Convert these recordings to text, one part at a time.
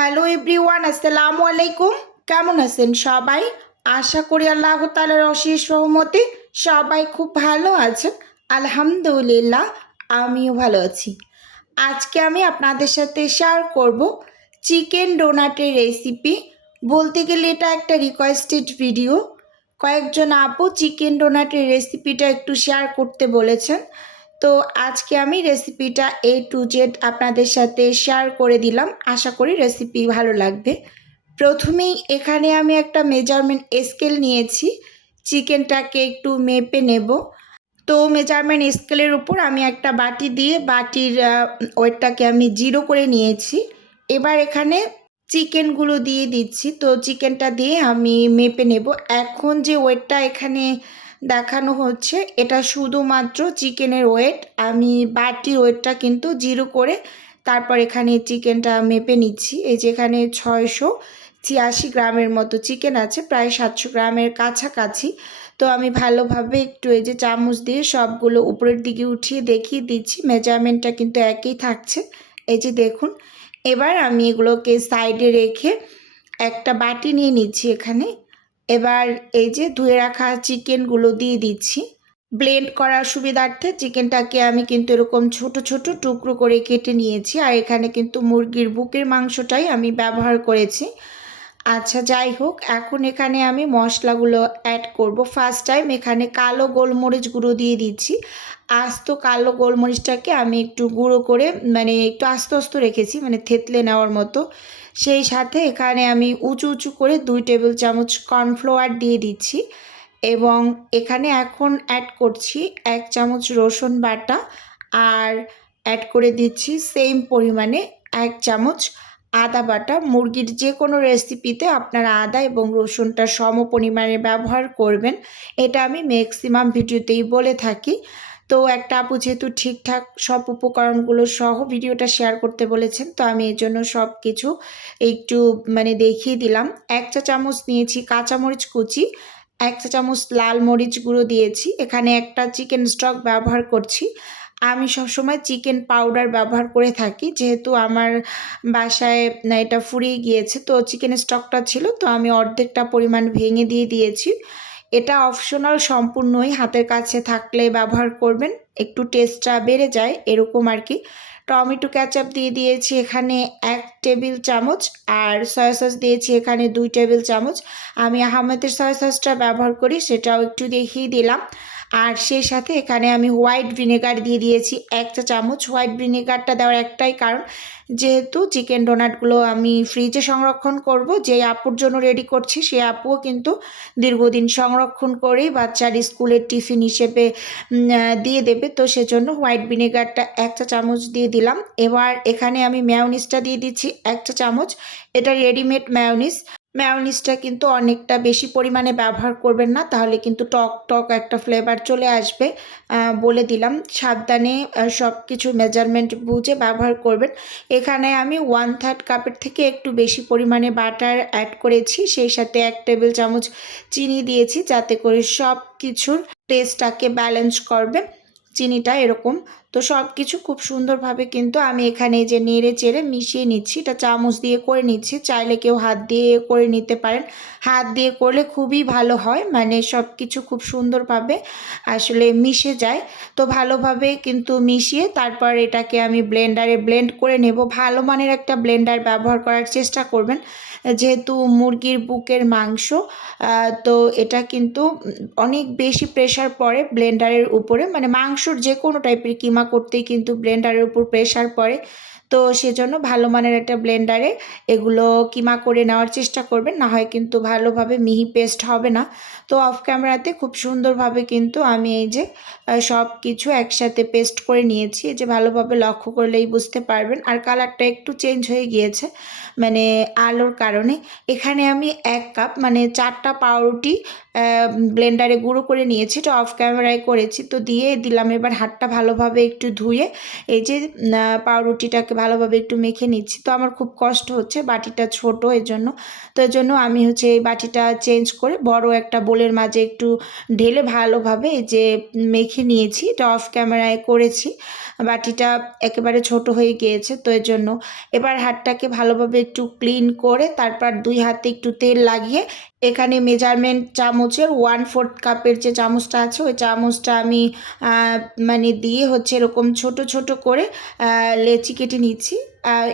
Hello everyone, আসসালামু আলাইকুম। কেমন আছেন সবাই? আশা করি আল্লাহ তাআলার অশেষ রহমতে সবাই খুব ভালো আছেন। আলহামদুলিল্লাহ, আমিও ভালো আছি। আজকে আমি আপনাদের সাথে শেয়ার করব চিকেন ডোনাটের রেসিপি। বলতে গেলে এটা একটা রিকোয়েস্টেড ভিডিও। কয়েকজন আপু চিকেন ডোনাটের রেসিপিটা একটু শেয়ার করতে বলেছেন। তো আজকে আমি রেসিপিটা A to Z আপনাদের সাথে শেয়ার করে দিলাম। আশা করি রেসিপি ভালো লাগবে। প্রথমেই এখানে আমি একটা মেজারমেন্ট স্কেল নিয়েছি। চিকেনটাকে একটু মেপে নেব। তো মেজারমেন্ট স্কেলের উপর আমি একটা বাটি দিয়ে বাটির ওয়েটটাকে আমি 0 করে নিয়েছি। এবার এখানে চিকেনগুলো দিয়ে দিচ্ছি। তো চিকেনটা দিয়ে আমি মেপে নেব। এখন যে ওয়েটটা এখানে দেখানো হচ্ছে এটা শুধুমাত্র চিকেনের ওয়েট। আমি বাটির ওয়েটটা কিন্তু 0 করে তারপর এখানে চিকেনটা মেপে নিচ্ছি। এই যে এখানে 686 গ্রামের মতো চিকেন আছে, প্রায় 700 গ্রামের কাছাকাছি। তো আমি ভালোভাবে একটু এই যে চামচ দিয়ে সবগুলো উপরের দিকে উঠিয়ে দেখিয়ে দিচ্ছি। মেজারমেন্টটা কিন্তু একই থাকছে। এই যে দেখুন, এবার আমি এগুলোকে সাইডে রেখে একটা বাটি নিয়ে নিচ্ছি এখানে। এবার এই যে ধুয়ে রাখা চিকেনগুলো দিয়ে দিচ্ছি। ব্লেন্ড করার সুবিধার্থে চিকেনটাকে আমি কিন্তু এরকম ছোট ছোট টুকরো করে কেটে নিয়েছি। আর এখানে কিন্তু মুরগির বুকের মাংসটাই আমি ব্যবহার করেছি। আচ্ছা, যাই হোক, এখন এখানে আমি মশলাগুলো অ্যাড করব। ফার্স্ট টাইম এখানে কালো গোলমরিচ গুঁড়ো দিয়ে দিচ্ছি। আস্ত কালো গোলমরিচটাকে আমি একটু গুঁড়ো করে মানে একটু আস্তে আস্তে রেখেছি, মানে থেতলে নেওয়ার মতো। সেই সাথে এখানে আমি উঁচু উঁচু করে 2 টেবিল চামচ কর্নফ্লাওয়ার দিয়ে দিচ্ছি। এবং এখানে এখন অ্যাড করছি 1 চামচ রসুন বাটা। আর অ্যাড করে দিচ্ছি সেম পরিমাণে 1 চামচ আদা বাটা। মুরগির যে কোনো রেসিপিতে আপনারা আদা এবং রসুনটা সম পরিমাণে ব্যবহার করবেন, এটা আমি ম্যাক্সিমাম ভিডিওতেই বলে থাকি। তো একটা আপু যেহেতু ঠিকঠাক সব উপকরণগুলো সহ ভিডিওটা শেয়ার করতে বলেছেন, তো আমি এই জন্য সব কিছু একটু মানে দেখিয়ে দিলাম। 1 চা চামচ নিয়েছি কাঁচামরিচ কুচি, 1 চা চামচ লাল মরিচ গুঁড়ো দিয়েছি। এখানে একটা চিকেন স্টক ব্যবহার করছি। আমি সবসময় চিকেন পাউডার ব্যবহার করে থাকি, যেহেতু আমার বাসায় না এটা ফুরিয়ে গিয়েছে। তো চিকেন স্টকটা ছিল, তো আমি অর্ধেকটা পরিমাণ ভেঙে দিয়ে দিয়েছি। এটা অপশনাল সম্পূর্ণই, হাতের কাছে থাকলে ব্যবহার করবেন, একটু টেস্টটা বেড়ে যায় এরকম আর কি। টমেটো ক্যাচাপ দিয়ে দিয়েছি এখানে 1 টেবিল চামচ। আর সয়া সস দিয়েছি এখানে 2 টেবিল চামচ। আমি আহমেদের সয়া সসটা ব্যবহার করি, সেটাও একটু দেখিয়ে দিলাম। আর সেই সাথে এখানে আমি হোয়াইট ভিনেগার দিয়ে দিয়েছি 1 চা চামচ। হোয়াইট ভিনেগারটা দেওয়ার একটাই কারণ, যেহেতু চিকেন ডোনাটগুলো আমি ফ্রিজে সংরক্ষণ করব, যে আপুর জন্য রেডি করছি সেই আপুও কিন্তু দীর্ঘদিন সংরক্ষণ করেই বাচ্চার স্কুলের টিফিন হিসেবে দিয়ে দেবে। তো সেজন্য হোয়াইট ভিনেগারটা 1 চা চামচ দিয়ে দিলাম। এবার এখানে আমি মেয়োনিজটা দিয়ে দিচ্ছি 1 চা চামচ। এটা রেডিমেড মেয়োনিজ। মেয়োনিজটা কিন্তু অনেকটা বেশি পরিমাণে ব্যবহার করবেন না, তাহলে কিন্তু টক টক একটা ফ্লেভার চলে আসবে। বলে দিলাম, সাবধানে সব কিছু মেজারমেন্ট বুঝে ব্যবহার করবেন। এখানে আমি 1/3 কাপের থেকে একটু বেশি পরিমাণে বাটার অ্যাড করেছি। সেই সাথে 1 টেবিল চামচ চিনি দিয়েছি, যাতে করে সব কিছুর টেস্টটাকে ব্যালেন্স করবে চিনিটা এরকম। তো সব কিছু খুব সুন্দরভাবে কিন্তু আমি এখানে যে নেড়ে চেড়ে মিশিয়ে নিচ্ছি। এটা চামচ দিয়ে করে নিচ্ছি, চাইলে কেউ হাত দিয়ে করে নিতে পারেন। হাত দিয়ে করলে খুবই ভালো হয়, মানে সব কিছু খুব সুন্দরভাবে আসলে মিশে যায়। তো ভালোভাবে কিন্তু মিশিয়ে তারপর এটাকে আমি ব্লেন্ডারে ব্লেন্ড করে নেব। ভালো মানের একটা ব্লেন্ডার ব্যবহার করার চেষ্টা করবেন, যেহেতু মুরগির বুকের মাংস। তো এটা কিন্তু অনেক বেশি প্রেশার পড়ে ব্লেন্ডারের উপরে, মানে মাংসর যে কোনো টাইপের কিমা করতেই কিন্তু ব্লেন্ডারের উপর প্রেশার পড়ে। তো সেজন্য ভালো মানের একটা ব্লেন্ডারে এগুলো কিমা করে নেওয়ার চেষ্টা করবেন, না হয় কিন্তু ভালোভাবে মিহি পেস্ট হবে না। তো অফ ক্যামেরাতে খুব সুন্দরভাবে কিন্তু আমি এই যে সব কিছু একসাথে পেস্ট করে নিয়েছি। এই যে ভালোভাবে লক্ষ্য করলেই বুঝতে পারবেন। আর কালারটা একটু চেঞ্জ হয়ে গিয়েছে, মানে আলোর কারণে। এখানে আমি 1 কাপ মানে 4টা পাউরুটি ব্লেন্ডারে গুঁড়ো করে নিয়েছি, এটা অফ ক্যামেরায় করেছি। তো দিয়ে দিলাম, এবার হাতটা ভালোভাবে একটু ধুয়ে এই যে পাউরুটিটাকে ভালোভাবে একটু মেখে নিচ্ছি। তো আমার খুব কষ্ট হচ্ছে, বাটিটা ছোট এজন্য। তো এজন্য আমি হচ্ছে এই বাটিটা চেঞ্জ করে বড় একটা বোলের মাঝে একটু ঢেলে ভালোভাবে এই যে মেখে নিয়েছি, এটা অফ ক্যামেরায় করেছি। বাটিটা একেবারে ছোট হয়ে গিয়েছে, তো এর জন্য এবার হাতটাকে ভালোভাবে একটু ক্লিন করে তারপর 2 হাতে একটু তেল লাগিয়ে এখানে মেজারমেন্ট চামচের 1/4 কাপের যে চামচটা আছে ওই চামচটা আমি মানে দিয়ে হচ্ছে এরকম ছোট ছোট করে লেচি কেটে নিচ্ছি।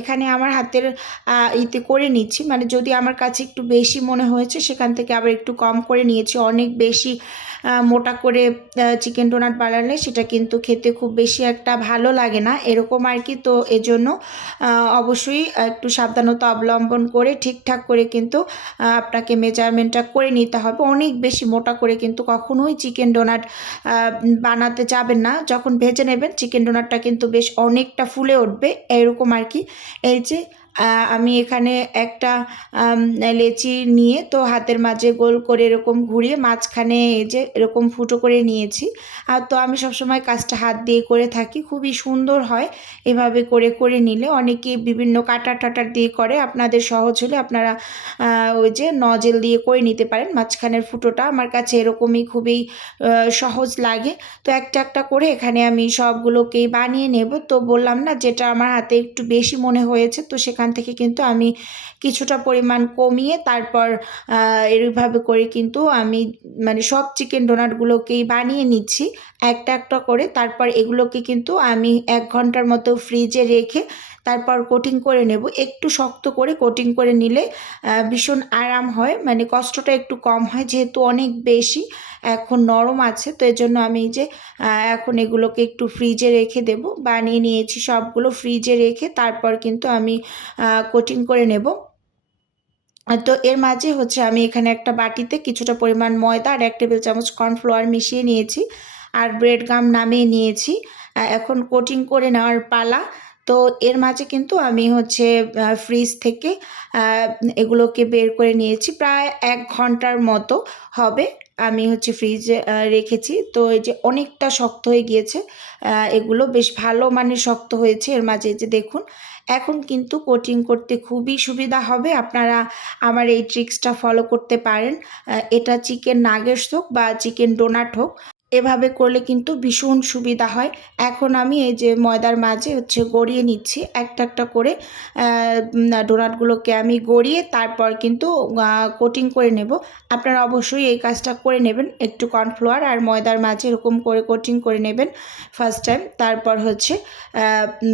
এখানে আমার হাতের ইতে করে নিচ্ছি, মানে যদি আমার কাছে একটু বেশি মনে হয়েছে সেখান থেকে আবার একটু কম করে নিয়েছি। অনেক বেশি মোটা করে চিকেন ডোনাট বানালে সেটা কিন্তু খেতে খুব বেশি একটা ভালো লাগে না, এরকম আর কি। তো এজন্য অবশ্যই একটু সাবধানতা অবলম্বন করে ঠিকঠাক করে কিন্তু আপনাকে মেজারমেন্টটা করে নিতে হবে। অনেক বেশি মোটা করে কিন্তু কখনোই চিকেন ডোনাট বানাতে যাবেন না। যখন ভেজে নেবেন চিকেন ডোনাটটা কিন্তু বেশ অনেকটা ফুলে উঠবে, এরকম আর কি। এই যে আমি এখানে একটা লেচি নিয়ে তো হাতের মাঝে গোল করে এরকম ঘুরিয়ে মাঝখানে এই যে এরকম ফুটো করে নিয়েছি। আর তো আমি সবসময় কাজটা হাত দিয়ে করে থাকি, খুবই সুন্দর হয় এভাবে করে করে নিলে। অনেকে বিভিন্ন কাটার টাটার দিয়ে করে, আপনাদের সহজ হলে আপনারা ওই যে নজেল দিয়ে করে নিতে পারেন মাঝখানের ফুটোটা। আমার কাছে এরকমই খুবই সহজ লাগে। তো একটা একটা করে এখানে আমি সবগুলোকেই বানিয়ে নেব। তো বললাম না, যেটা আমার হাতে একটু বেশি মনে হয়েছে তো সেখান থেকে কিন্তু আমি কিছুটা পরিমাণ কমিয়ে তারপর এইভাবে করে কিন্তু আমি মানে সব চিকেন ডোনাটগুলোকেই বানিয়ে নিচ্ছি একটা একটা করে। তারপর এগুলোকে কিন্তু আমি 1 ঘন্টার মতো ফ্রিজে রেখে তারপর কোটিং করে নেব। একটু শক্ত করে কোটিং করে নিলে ভীষণ আরাম হয়, মানে কষ্টটা একটু কম হয়, যেহেতু অনেক বেশি এখন নরম আছে। তো এর জন্য আমি যে এখন এগুলোকে একটু ফ্রিজে রেখে দেব। বানিয়ে নিয়েছি সবগুলো ফ্রিজে রেখে তারপর কিন্তু আমি কোটিং করে নেব। তো এর মাঝে হচ্ছে আমি এখানে একটা বাটিতে কিছুটা পরিমাণ ময়দা আর 1 টেবিল চামচ কর্নফ্লাওয়ার মিশিয়ে নিয়েছি আর ব্রেড গাম নামিয়ে নিয়েছি। এখন কোটিং করে নেওয়ার পালা। তো এর মাঝে কিন্তু আমি হচ্ছে ফ্রিজ থেকে এগুলোকে বের করে নিয়েছি, প্রায় 1 ঘন্টার মতো হবে আমি হচ্ছে ফ্রিজে রেখেছি। তো এই যে অনেকটা শক্ত হয়ে গিয়েছে, এগুলো বেশ ভালো মানের শক্ত হয়েছে। এর মাঝে যে দেখুন এখন কিন্তু কোটিং করতে খুবই সুবিধা হবে, আপনারা আমার এই ট্রিক্সটা ফলো করতে পারেন। এটা চিকেন নাগেটস হোক বা চিকেন ডোনাট হোক, এভাবে করলে কিন্তু ভীষণ সুবিধা হয়। এখন আমি এই যে ময়দার মাঝে হচ্ছে গড়িয়ে নিচ্ছি একটা একটা করে ডোনাটগুলোকে আমি গড়িয়ে তারপর কিন্তু কোটিং করে নেব। আপনারা অবশ্যই এই কাজটা করে নেবেন, একটু কর্নফ্লাওয়ার আর ময়দার মাঝে এরকম করে কোটিং করে নেবেন ফার্স্ট টাইম, তারপর হচ্ছে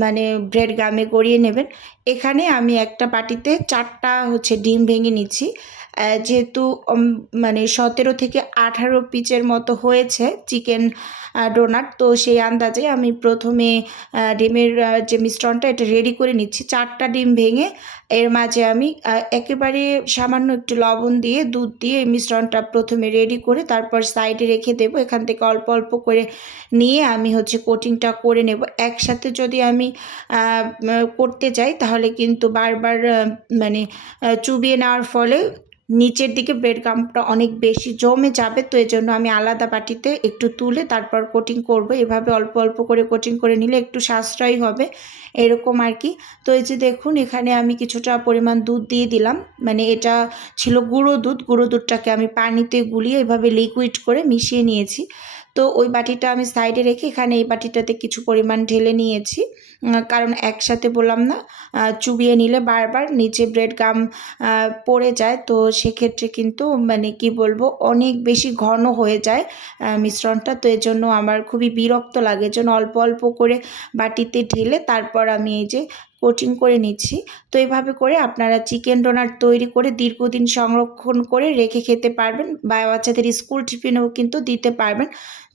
মানে ব্রেড গামে গড়িয়ে নেবেন। এখানে আমি একটা বাটিতে 4টা হচ্ছে ডিম ভেঙে নিচ্ছি। যেহেতু মানে 17 থেকে 18 পিচের মতো হয়েছে চিকেন ডোনাট, তো সেই আন্দাজে আমি প্রথমে ডিমের যে মিশ্রণটা এটা রেডি করে নিচ্ছি। 4টা ডিম ভেঙে এর মাঝে আমি একেবারে সামান্য একটু লবণ দিয়ে দুধ দিয়ে এই মিশ্রণটা প্রথমে রেডি করে তারপর সাইডে রেখে দেব। এখান থেকে অল্প অল্প করে নিয়ে আমি হচ্ছে কোটিংটা করে নেব। একসাথে যদি আমি করতে যাই তাহলে কিন্তু বারবার মানে চুবিয়ে নেওয়ার ফলে নিচের দিকে ব্রেড গামটা অনেক বেশি জমে যাবে। তো এই জন্য আমি আলাদা বাটিতে একটু তুলে তারপর কোটিং করব। এভাবে অল্প অল্প করে কোটিং করে নিলে একটু সাশ্রয়ী হবে, এরকম আর কি। তো এই যে দেখুন এখানে আমি কিছুটা পরিমাণ দুধ দিয়ে দিলাম, মানে এটা ছিল গুঁড়ো দুধ। গুঁড়ো দুধটাকে আমি পানিতে গুলিয়ে এভাবে লিকুইড করে মিশিয়ে নিয়েছি। তো ওই বাটিটা আমি সাইডে রেখে এখানে এই বাটিটাতে কিছু পরিমাণ ঢেলে নিয়েছি, কারণ একসাথে বললাম না চুবিয়ে নিলে বারবার নিচে ব্রেড গাম পড়ে যায়। তো সেক্ষেত্রে কিন্তু মানে কি বলবো অনেক বেশি ঘন হয়ে যায় মিশ্রণটা। তো এর জন্য আমার খুবই বিরক্ত লাগে, এর জন্য অল্প অল্প করে বাটিতে ঢেলে তারপর আমি এই যে কোটিং করে নিচ্ছি। তো এইভাবে করে আপনারা চিকেন ডোনাট তৈরি করে দীর্ঘদিন সংরক্ষণ করে রেখে খেতে পারবেন বা বাচ্চাদের স্কুল টিফিনেও কিন্তু দিতে পারবেন।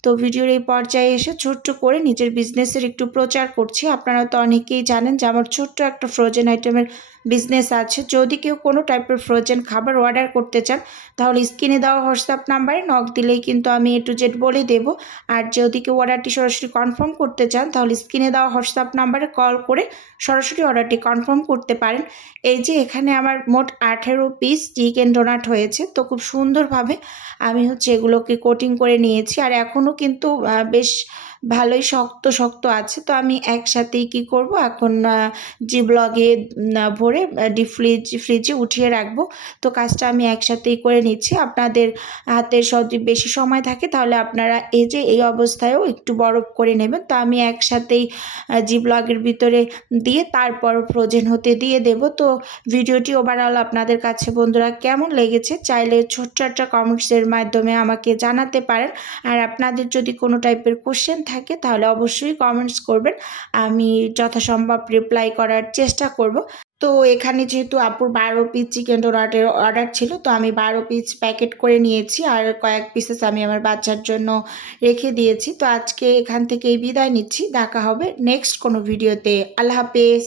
তো ভিডিওর এই পর্যায়ে এসে ছোট্ট করে নিজের বিজনেসের একটু প্রচার করছি। আপনারা তো অনেকেই জানেন যে আমার ছোট্ট একটা ফ্রোজেন আইটেমের বিজনেস আছে। যদি কেউ কোনো টাইপের ফ্রোজেন খাবার অর্ডার করতে চান তাহলে স্ক্রিনে দেওয়া হোয়াটসঅ্যাপ নাম্বারে নক দিলেই কিন্তু আমি A to Z বলে দেবো। আর যদি কেউ অর্ডারটি সরাসরি কনফার্ম করতে চান তাহলে স্ক্রিনে দেওয়া হোয়াটসঅ্যাপ নাম্বারে কল করে সরাসরি অর্ডারটি কনফার্ম করতে পারেন। এই যে এখানে আমার মোট 18 পিস চিকেন ডোনাট হয়েছে। তো খুব সুন্দরভাবে আমি এগুলোকে কোটিং করে নিয়েছি। আর এখনও কিন্তু বেশ ভালোই শক্ত শক্ত আছে। তো আমি একসাথেই কি করব, এখন জিপলগে ভরে ডিপ ফ্রিজে উঠিয়ে রাখবো। তো কাজটা আমি একসাথেই করে নিচ্ছি। আপনাদের হাতে যদি বেশি সময় থাকে তাহলে আপনারা এই যে এই অবস্থায়ও একটু বরফ করে নেবেন। তো আমি একসাথেই জিপলগের ভিতরে দিয়ে তারপর ফ্রোজেন হতে দিয়ে দেব। তো ভিডিওটি ওভারঅল আপনাদের কাছে বন্ধুরা কেমন লেগেছে চাইলে ছোট্ট একটা কমেন্টসের মাধ্যমে আমাকে জানাতে পারেন। আর আপনাদের যদি কোনো টাইপের কোশ্চেন থাকে তাহলে অবশ্যই কমেন্টস করবেন, আমি যথাসম্ভব রিপ্লাই করার চেষ্টা করব। তো এখানে যেহেতু আপুর 12 পিস চিকেন ডোনাটের অর্ডার ছিল, তো আমি 12 পিস প্যাকেট করে নিয়েছি আর কয়েক পিসেস আমি আমার বাচ্চার জন্য রেখে দিয়েছি। তো আজকে এখান থেকেই বিদায় নিচ্ছি, দেখা হবে নেক্সট কোনো ভিডিওতে। আল্লাহ হাফেজ।